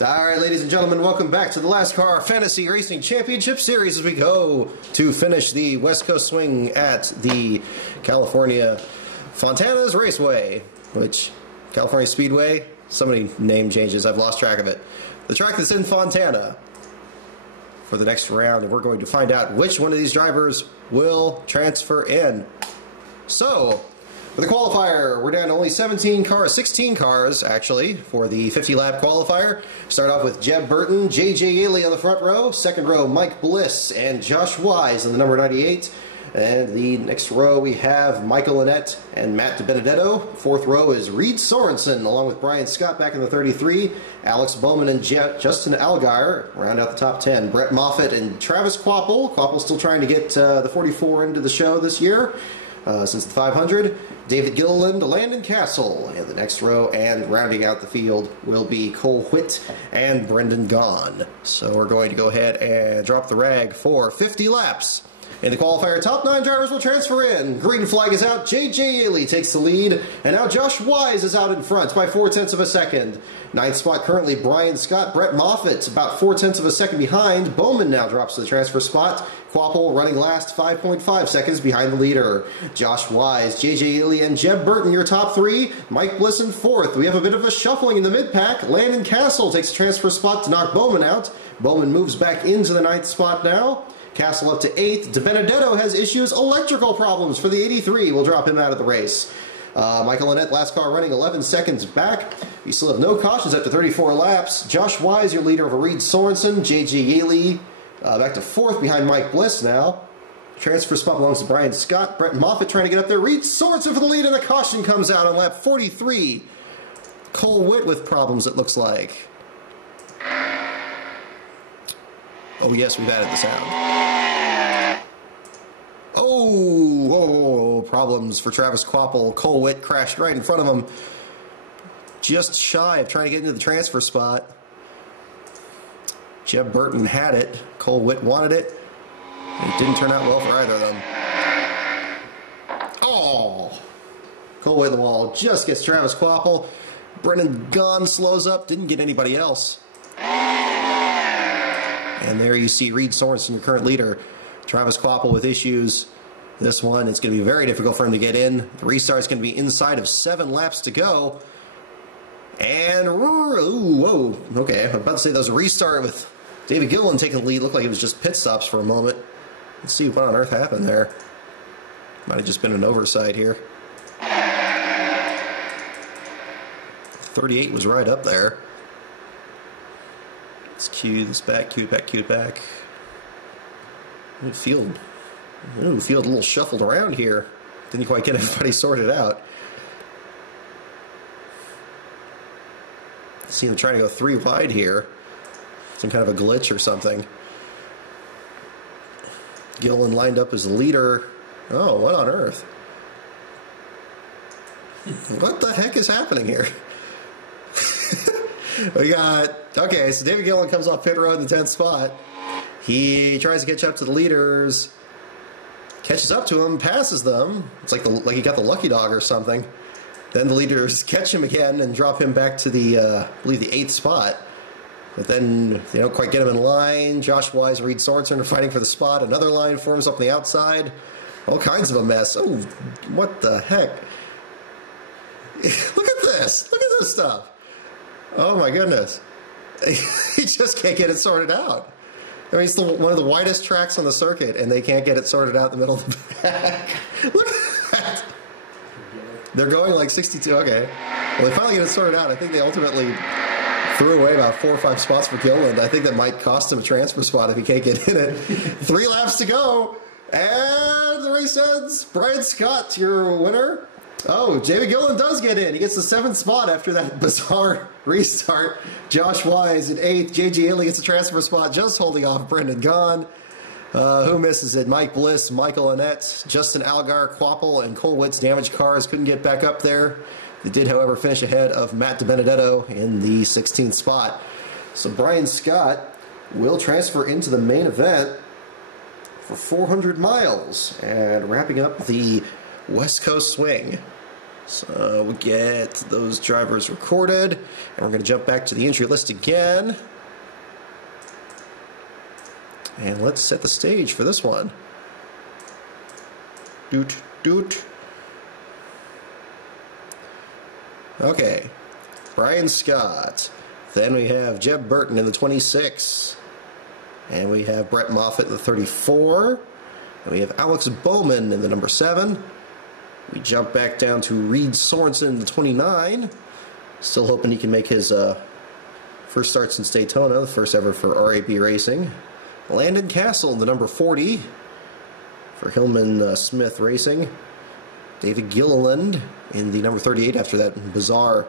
All right, ladies and gentlemen, welcome back to the LASTCAR Fantasy Racing Championship Series as we go to finish the West Coast swing at the California Fontana's Raceway, which, California Speedway, so many name changes, I've lost track of it. The track that's in Fontana for the next round, and we're going to find out which one of these drivers will transfer in. So, for the qualifier, we're down to only 16 cars, actually, for the 50-lap qualifier. Start off with Jeb Burton, J.J. Yaley on the front row. Second row, Mike Bliss and Josh Wise in the number 98. And the next row, we have Michael Annett and Matt DiBenedetto. Fourth row is Reed Sorensen, along with Brian Scott back in the 33. Alex Bowman and Justin Allgaier round out the top 10. Brett Moffitt and Travis Kvapil. Kvapil still trying to get the 44 into the show this year. Since the 500, David Gilliland, Landon Castle in the next row, and rounding out the field will be Cole Whitt and Brendan Gaughan. So we're going to go ahead and drop the rag for 50 laps. In the qualifier, top 9 drivers will transfer in. Green flag is out. J.J. Yaley takes the lead. And now Josh Wise is out in front by 0.4 of a second. Ninth spot currently Brian Scott. Brett Moffitt about 0.4 of a second behind. Bowman now drops to the transfer spot. Kvapil running last 5.5 seconds behind the leader. Josh Wise, J.J. Yaley, and Jeb Burton, your top 3. Mike Bliss in 4th. We have a bit of a shuffling in the mid-pack. Landon Castle takes a transfer spot to knock Bowman out. Bowman moves back into the 9th spot now. Castle up to 8th. DiBenedetto has issues, electrical problems for the 83. We'll drop him out of the race. Michael Annett, last car running 11 seconds back. You still have no cautions after 34 laps. Josh Wise, your leader over Reed Sorensen. J.J. Yaley back to 4th behind Mike Bliss now. Transfer spot belongs to Brian Scott. Brett Moffitt trying to get up there. Reed Sorensen for the lead, and the caution comes out on lap 43. Cole Whitt with problems, it looks like. Oh, yes, we've added the sound. Oh, problems for Travis Kvapil. Cole Whitt crashed right in front of him. Just shy of trying to get into the transfer spot. Jeb Burton had it. Cole Whitt wanted it. It didn't turn out well for either of them. Oh! Cole Whitt in the wall. Just gets Travis Kvapil. Brendan Gaughan slows up. Didn't get anybody else. And there you see Reed Sorensen, your current leader. Travis Kvapil with issues. This one, it's going to be very difficult for him to get in. The restart's going to be inside of 7 laps to go. And, ooh, whoa, okay. I'm about to say there was a restart with David Gilliland taking the lead. Looked like it was just pit stops for a moment. Let's see what on earth happened there. Might have just been an oversight here. 38 was right up there. Let's cue this back, cue it back, cue it back. Field a little shuffled around here. Didn't quite get everybody sorted out. See him trying to go 3 wide here. Some kind of a glitch or something. Gilliland lined up as the leader. Oh, what on earth? What the heck is happening here? We got, okay, so David Gilliland comes off pit road in the 10th spot. He tries to catch up to the leaders, catches up to them, passes them. It's like he got the lucky dog or something. Then the leaders catch him again and drop him back to the, I believe, the 8th spot. But then they don't quite get him in line. Josh Wise and Reed Sorensen are fighting for the spot. Another line forms up on the outside. All kinds of a mess. Oh, what the heck? Look at this. Look at this stuff. Oh, my goodness. He just can't get it sorted out. I mean, it's one of the widest tracks on the circuit, and they can't get it sorted out in the middle of the pack. Look at that. They're going like 62. Okay. Well, they finally get it sorted out. I think they ultimately threw away about 4 or 5 spots for Gilliland. I think that might cost him a transfer spot if he can't get in it. 3 laps to go. And the race ends. Brian Scott, your winner. Oh, David Gilliland does get in. He gets the 7th spot after that bizarre restart. Josh Wise in 8th. J.J. Yaley gets a transfer spot, just holding off Brendan Gaughan. Who misses it? Mike Bliss, Michael Annett, Justin Allgaier, Kvapil, and Cole Whitt's damaged cars couldn't get back up there. They did, however, finish ahead of Matt DiBenedetto in the 16th spot. So Brian Scott will transfer into the main event for 400 miles and wrapping up the West Coast swing. So we get those drivers recorded, and we're going to jump back to the entry list again. And let's set the stage for this one. Doot, doot. Okay, Brian Scott. Then we have Jeb Burton in the 26. And we have Brett Moffitt in the 34. And we have Alex Bowman in the number 7. We jump back down to Reed Sorensen in the 29. Still hoping he can make his first start since Daytona, the first ever for RAB Racing. Landon Castle in the number 40 for Hillman Smith Racing. David Gilliland in the number 38 after that bizarre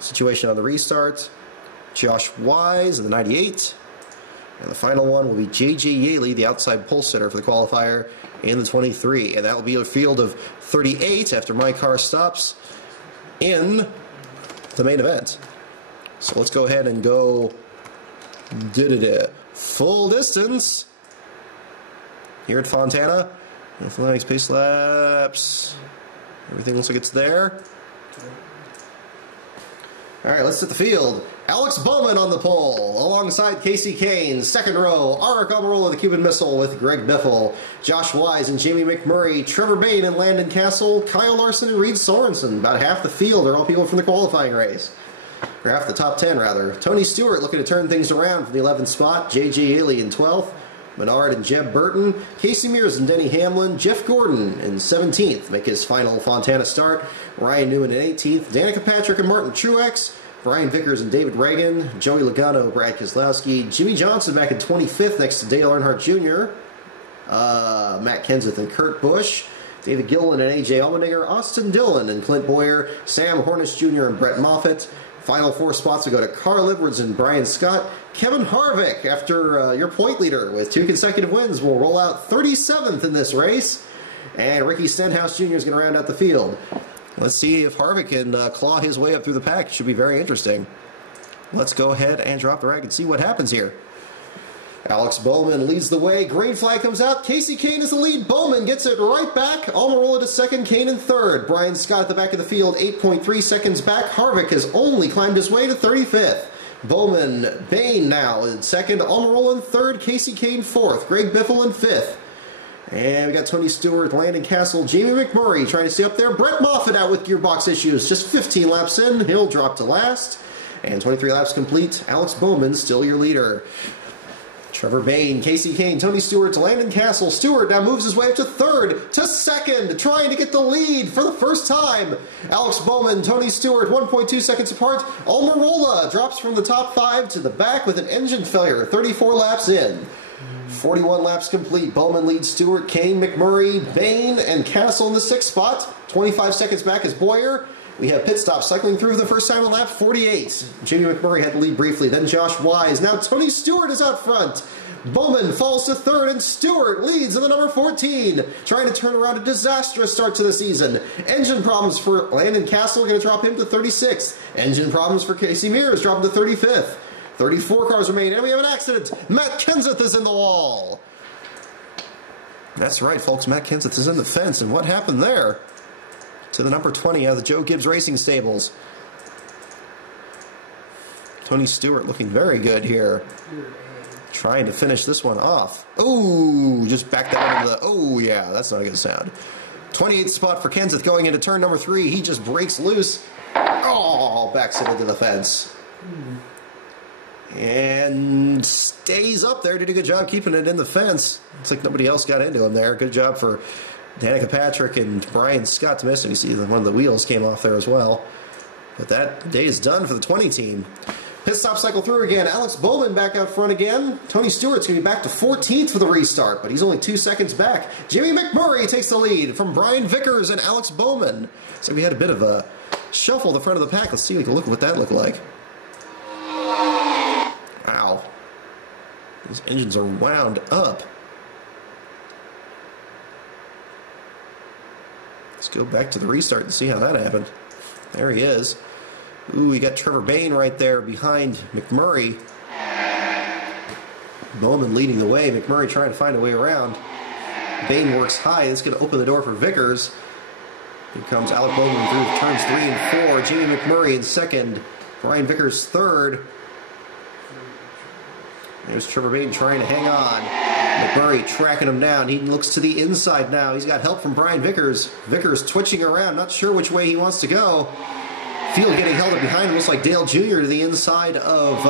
situation on the restart. Josh Wise in the 98. And the final one will be J.J. Yaley, the outside pole sitter for the qualifier, in the 23. And that will be a field of 38 after my car stops in the main event. So let's go ahead and go full distance here at Fontana. Athletics pace laps. Everything looks like it's there. All right, let's set the field. Alex Bowman on the pole, alongside Casey Kane. Second row, Arik Almirola, the Cuban Missile, with Greg Biffle, Josh Wise and Jamie McMurray, Trevor Bayne and Landon Castle, Kyle Larson and Reed Sorensen. About half the field are all people from the qualifying race. Or half the top 10, rather. Tony Stewart looking to turn things around for the 11th spot. J.J. Yaley in 12th. Menard and Jeb Burton. Casey Mears and Denny Hamlin. Jeff Gordon in 17th. Make his final Fontana start. Ryan Newman in 18th. Danica Patrick and Martin Truex. Brian Vickers and David Reagan. Joey Logano, Brad Keselowski. Jimmy Johnson back in 25th next to Dale Earnhardt Jr. Matt Kenseth and Kurt Busch. David Gilliland and A.J. Allmendinger. Austin Dillon and Clint Boyer. Sam Hornish Jr. and Brett Moffitt. Final 4 spots will go to Carl Edwards and Brian Scott. Kevin Harvick, after your point leader with 2 consecutive wins, will roll out 37th in this race. And Ricky Stenhouse Jr. is going to round out the field. Let's see if Harvick can claw his way up through the pack. It should be very interesting. Let's go ahead and drop the rag and see what happens here. Alex Bowman leads the way. Green flag comes out. Casey Kane is the lead. Bowman gets it right back. Almirola to second. Kane in third. Brian Scott at the back of the field, 8.3 seconds back. Harvick has only climbed his way to 35th. Bowman, Bayne now in second. Almirola in third. Casey Kane fourth. Greg Biffle in fifth. And we got Tony Stewart, Landon Castle, Jamie McMurray trying to stay up there. Brett Moffitt out with gearbox issues. Just 15 laps in. He'll drop to last. And 23 laps complete. Alex Bowman still your leader. Trevor Bayne, Casey Kane, Tony Stewart to Landon Castle. Stewart now moves his way up to third, to second, trying to get the lead for the first time. Alex Bowman, Tony Stewart, 1.2 seconds apart. Almirola drops from the top 5 to the back with an engine failure, 34 laps in. 41 laps complete. Bowman leads Stewart, Kane, McMurray, Bayne, and Castle in the 6th spot. 25 seconds back is Boyer. We have pit stop cycling through for the first time on lap 48. Jimmy McMurray had to lead briefly, then Josh Wise. Now Tony Stewart is out front. Bowman falls to third, and Stewart leads in the number 14, trying to turn around a disastrous start to the season. Engine problems for Landon Castle, going to drop him to 36th. Engine problems for Casey Mears, drop him to 35th. 34 cars remain, and we have an accident. Matt Kenseth is in the wall. That's right, folks. Matt Kenseth is in the fence, and what happened there? To the number 20 out of the Joe Gibbs Racing Stables. Tony Stewart looking very good here. Trying to finish this one off. Oh, just backed out into the... Oh, yeah, that's not a good sound. 28th spot for Kenseth going into turn number 3. He just breaks loose. Oh, backs it into the fence. And stays up there. Did a good job keeping it in the fence. Looks like nobody else got into him there. Good job for Danica Patrick and Brian Scott to miss it. You see one of the wheels came off there as well. But that day is done for the 20 team. Pit stop cycle through again. Alex Bowman back out front again. Tony Stewart's going to be back to 14th for the restart, but he's only 2 seconds back. Jimmy McMurray takes the lead from Brian Vickers and Alex Bowman. So we had a bit of a shuffle the front of the pack. Let's see look what that looked like. Wow. These engines are wound up. Let's go back to the restart and see how that happened. There he is. Ooh, we got Trevor Bayne right there behind McMurray. Bowman leading the way. McMurray trying to find a way around. Bayne works high. It's going to open the door for Vickers. Here comes Alec Bowman through turns 3 and 4. Jamie McMurray in second. Brian Vickers third. There's Trevor Bain trying to hang on. McMurray tracking him down. He looks to the inside now. He's got help from Brian Vickers. Vickers twitching around, not sure which way he wants to go. Field getting held up behind him. Looks like Dale Jr. to the inside of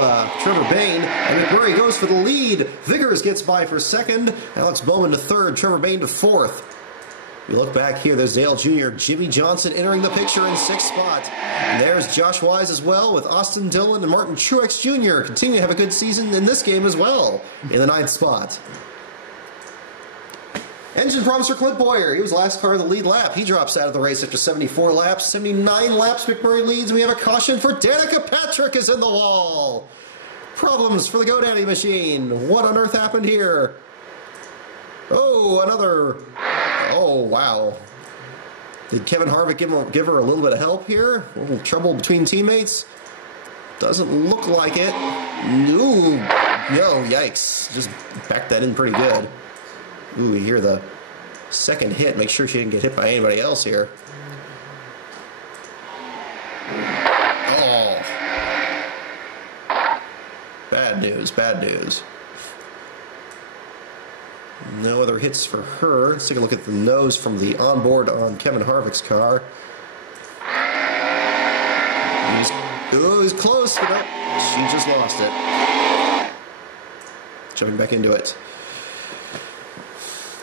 Trevor Bain. And McMurray goes for the lead. Vickers gets by for second. Alex Bowman to third. Trevor Bain to fourth. We look back here, there's Dale Jr., Jimmy Johnson entering the picture in sixth spot. And there's Josh Wise as well, with Austin Dillon and Martin Truex Jr. continue to have a good season in this game as well, in the ninth spot. Engine problems for Clint Boyer. He was the last car in the lead lap. He drops out of the race after 74 laps. 79 laps, McMurray leads, and we have a caution for Danica Patrick is in the wall. Problems for the GoDaddy machine. What on earth happened here? Oh, another... Oh, wow. Did Kevin Harvick give her a little bit of help here? A little trouble between teammates? Doesn't look like it. Ooh, no, yikes. Just backed that in pretty good. Ooh, you hear the second hit. Make sure she didn't get hit by anybody else here. Oh. Bad news, bad news. No other hits for her. Let's take a look at the nose from the onboard on Kevin Harvick's car. He's close, but no, she just lost it. Jumping back into it.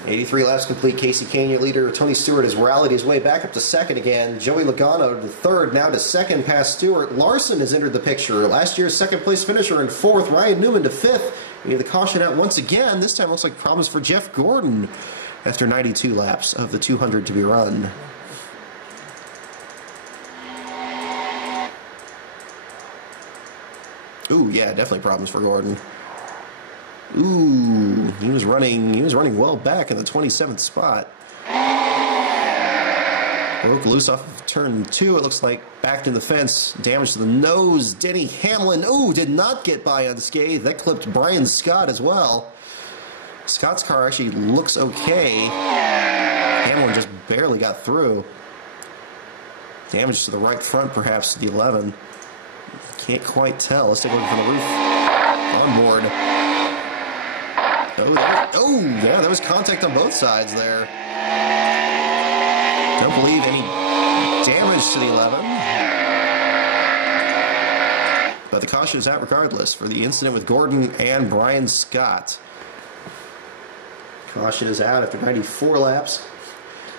83 laps complete. Casey Kane, leader. Tony Stewart has rallied his way back up to second again. Joey Logano to third, now to second past Stewart. Larson has entered the picture. Last year's second place finisher in fourth. Ryan Newman to fifth. We have the caution out once again. This time looks like problems for Jeff Gordon after 92 laps of the 200 to be run. Ooh, yeah, definitely problems for Gordon. Ooh, he was running well back in the 27th spot. Broke loose off of turn 2, it looks like. Backed in the fence. Damage to the nose. Denny Hamlin. Ooh, did not get by unscathed. That clipped Brian Scott as well. Scott's car actually looks okay. Hamlin just barely got through. Damage to the right front, perhaps, to the 11. Can't quite tell. Let's take a look from the roof. Onboard. Oh, yeah, there was contact on both sides there. Don't believe any damage to the 11. But the caution is out regardless for the incident with Gordon and Brian Scott. Caution is out after 94 laps.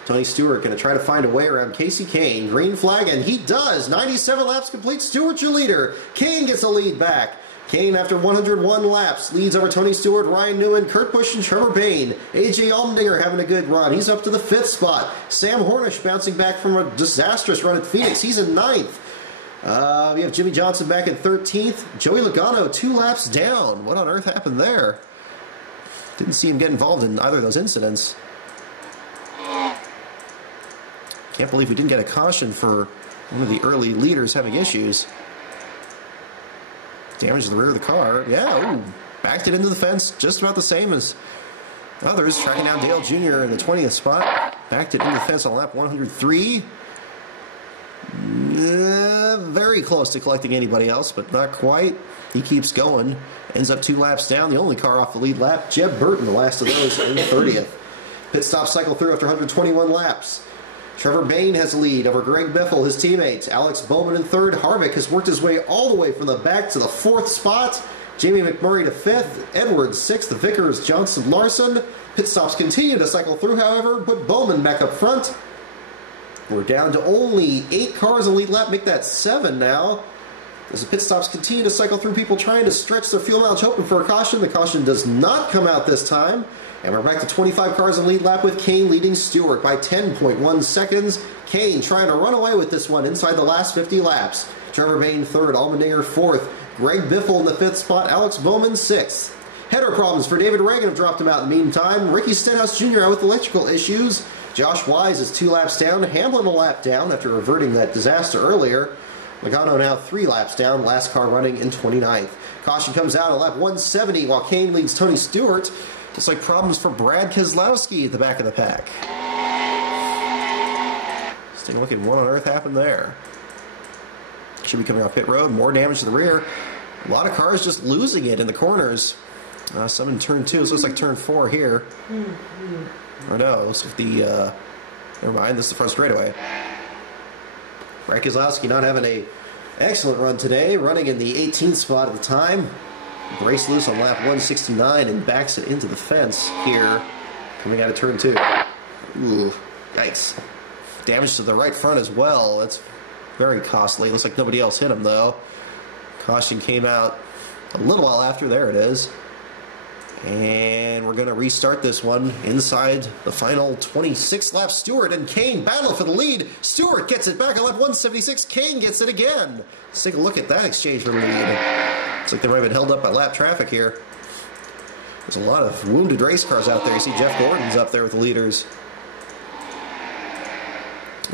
Tony Stewart going to try to find a way around Casey Kane. Green flag, and he does. 97 laps complete. Stewart your leader. Kane gets a lead back. Kane, after 101 laps, leads over Tony Stewart, Ryan Newman, Kurt Busch, and Trevor Bain. A.J. Allmendinger having a good run. He's up to the 5th spot. Sam Hornish bouncing back from a disastrous run at Phoenix. He's in 9th. We have Jimmy Johnson back in 13th. Joey Logano 2 laps down. What on earth happened there? Didn't see him get involved in either of those incidents. Can't believe we didn't get a caution for one of the early leaders having issues. Damage to the rear of the car. Yeah, ooh, backed it into the fence, just about the same as others. Tracking down Dale Jr. in the 20th spot. Backed it into the fence on lap 103. Very close to collecting anybody else, but not quite. He keeps going. Ends up 2 laps down. The only car off the lead lap, Jeb Burton, the last of those, in 30th. Pit stop cycle through after 121 laps. Trevor Bain has the lead over Greg Biffle, his teammates. Alex Bowman in 3rd. Harvick has worked his way all the way from the back to the 4th spot. Jamie McMurray to 5th. Edwards 6th. Vickers, Johnson, Larson. Pit stops continue to cycle through, however, put Bowman back up front. We're down to only 8 cars in the lead lap. Make that 7 now. As the pit stops continue to cycle through, people trying to stretch their fuel mileage, hoping for a caution. The caution does not come out this time. And we're back to 25 cars in the lead lap with Kane leading Stewart by 10.1 seconds. Kane trying to run away with this one inside the last 50 laps. Trevor Bain 3rd, Allmendinger 4th. Greg Biffle in the 5th spot, Alex Bowman 6th. Header problems for David Reagan have dropped him out in the meantime. Ricky Stenhouse Jr. out with electrical issues. Josh Wise is 2 laps down. Hamlin a lap down after reverting that disaster earlier. Logano now 3 laps down. Last car running in 29th. Caution comes out at lap 170 while Kane leads Tony Stewart. Just like problems for Brad Keselowski at the back of the pack. Let's take a look at what on earth happened there. Should be coming off pit road. More damage to the rear. A lot of cars just losing it in the corners. Some in turn 2. This looks like turn 4 here. Or no, it looks like the... never mind, this is the front straightaway. Brad Keselowski not having a excellent run today. Running in the 18th spot at the time. Breaks loose on lap 169 and backs it into the fence here. Coming out of turn 2. Ooh, yikes. Damage to the right front as well. That's very costly. Looks like nobody else hit him, though. Caution came out a little while after. There it is. And we're going to restart this one inside the final 26 lap. Stewart and Kane battle for the lead. Stewart gets it back on lap 176. Kane gets it again. Let's take a look at that exchange for the lead. Looks like they might have been held up by lap traffic here. There's a lot of wounded race cars out there. You see Jeff Gordon's up there with the leaders.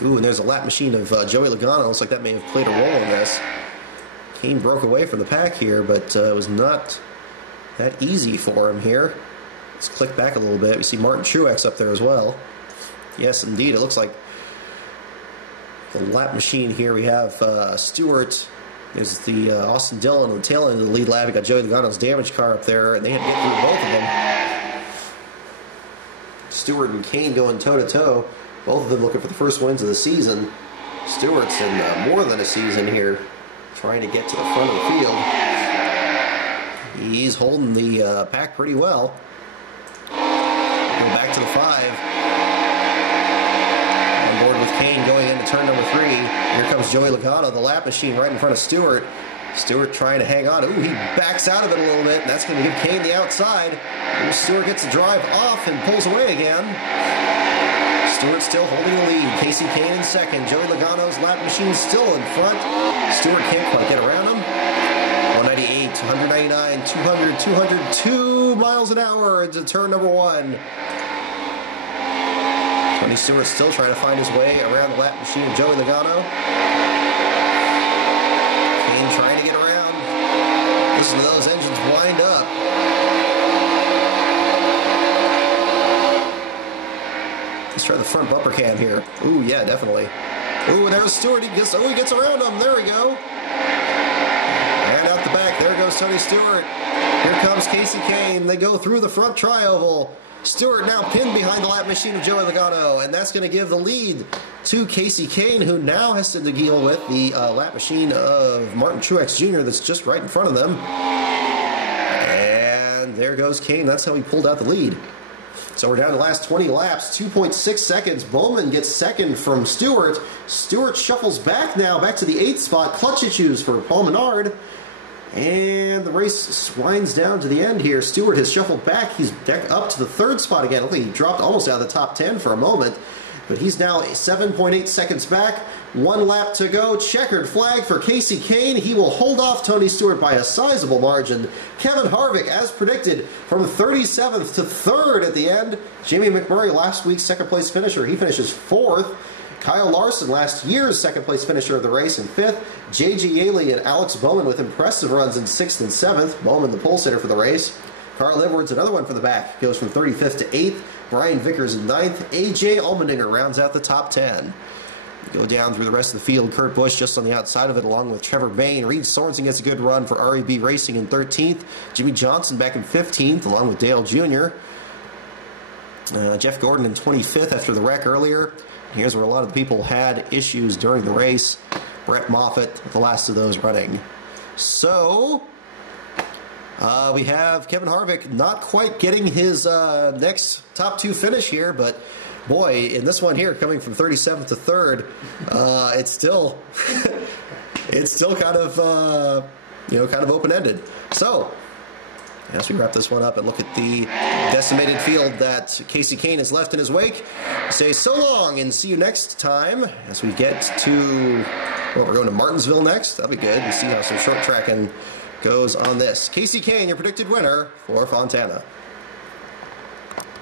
Ooh, and there's a lap machine of Joey Logano. Looks like that may have played a role in this. Kane broke away from the pack here, but it was not that easy for him here. Let's click back a little bit. We see Martin Truex up there as well. Yes, indeed. It looks like the lap machine here. We have Stewart. There's the Austin Dillon on the tail end of the lead lap. We got Joey Logano's damaged car up there, and they had to get through both of them. Stewart and Kane going toe-to-toe. Both of them looking for the first wins of the season. Stewart's in more than a season here, trying to get to the front of the field. He's holding the pack pretty well. Go back to the 5. On board with Kane going into turn number 3. Here comes Joey Logano, the lap machine right in front of Stewart. Stewart trying to hang on. Ooh, he backs out of it a little bit, and that's going to give Kane the outside. Ooh, Stewart gets the drive off and pulls away again. Stewart still holding the lead. Casey Kane in second. Joey Logano's lap machine still in front. Stewart can't quite get around him. 198, 199, 200, 202 miles an hour into turn number 1. Tony Stewart still trying to find his way around the lap machine of Joey Logano. Kane trying to get around. Listen to those engines wind up. Let's try the front bumper cam here. Ooh, yeah, definitely. Ooh, there's Stewart. He gets around him. There we go. And out the back, there goes Tony Stewart. Here comes Casey Kane. They go through the front tri-oval. Stewart now pinned behind the lap machine of Joey Logano, and that's going to give the lead to Casey Kane, who now has to deal with the lap machine of Martin Truex Jr. that's just right in front of them. And there goes Kane. That's how he pulled out the lead. So we're down to the last 20 laps, 2.6 seconds. Bowman gets second from Stewart. Stewart shuffles back now, back to the 8th spot. Clutch issues for Paul Menard. And the race winds down to the end here. Stewart has shuffled back. He's up to the 3rd spot again. I think he dropped almost out of the top 10 for a moment. But he's now 7.8 seconds back. 1 lap to go. Checkered flag for Casey Kane. He will hold off Tony Stewart by a sizable margin. Kevin Harvick, as predicted, from 37th to 3rd at the end. Jamie McMurray, last week's second-place finisher. He finishes 4th. Kyle Larson, last year's second-place finisher of the race, in 5th. J.G. Yaley and Alex Bowman with impressive runs in 6th and 7th. Bowman, the pole sitter for the race. Carl Edwards, another one for the back, goes from 35th to 8th. Brian Vickers in 9th. A.J. Allmendinger rounds out the top 10. Go down through the rest of the field. Kurt Busch just on the outside of it, along with Trevor Bayne. Reed Sorensen gets a good run for REB Racing in 13th. Jimmy Johnson back in 15th, along with Dale Jr. Jeff Gordon in 25th after the wreck earlier. Here's where a lot of the people had issues during the race. Brett Moffitt, the last of those running. So, we have Kevin Harvick not quite getting his next top 2 finish here, but boy, in this one here, coming from 37th to 3rd, it's still kind of kind of open-ended. So, as we wrap this one up and look at the decimated field that Casey Kane has left in his wake, say so long and see you next time as we get to, well, we're going to Martinsville next. That'll be good and see how some short tracking goes on this. Casey Kane, your predicted winner for Fontana.